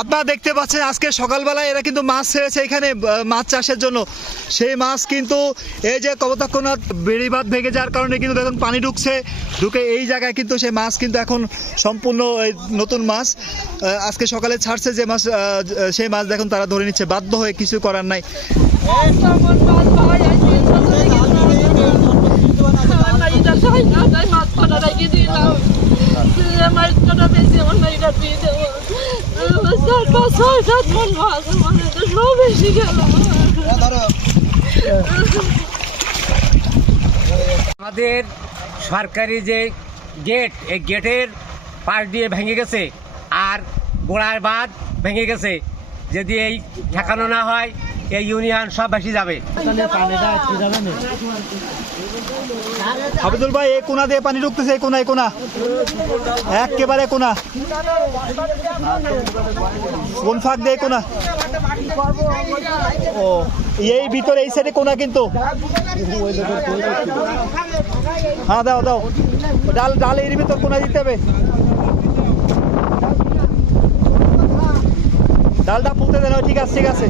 আপনারা দেখতে পাচ্ছেন আজকে সকালবেলায় এরা কিন্তু মাছ ছেড়েছে এখানে মাছ চাষের জন্য। সেই মাছ কিন্তু এই যে কপোতাক্ষ বেড়িবাঁধ ভেঙে যাওয়ার কারণে কিন্তু দেখুন পানি ঢুকে এই জায়গায় কিন্তু সেই মাছ কিন্তু এখন সম্পূর্ণ নতুন মাছ আজকে সকালে ছাড়ছে যে মাছ, সেই মাছ দেখুন তারা ধরে নিচ্ছে বাধ্য হয়ে, কিছু করার নাই। আমাদের সরকারি যে গেট, এই গেটের পাশ দিয়ে ভেঙে গেছে আর গোড়ার বাঁধ ভেঙে গেছে। যদি এই ঠেকানো না হয় এই ইউনিয়ন সব ভাসি যাবে। আব্দুল ভাই, এই কোনা দিয়ে পানি ঢুকতেছে, এই কোনা একেবারে কোন ফাঁক দিয়ে কোনা? ও, এই ভিতরে এই সাইডে কোনা কিন্তু। হ্যাঁ দাও ডাল এর ভিতর কোনা দিতে হবে। ডালটা পুঁতে দেন, ঠিক আছে।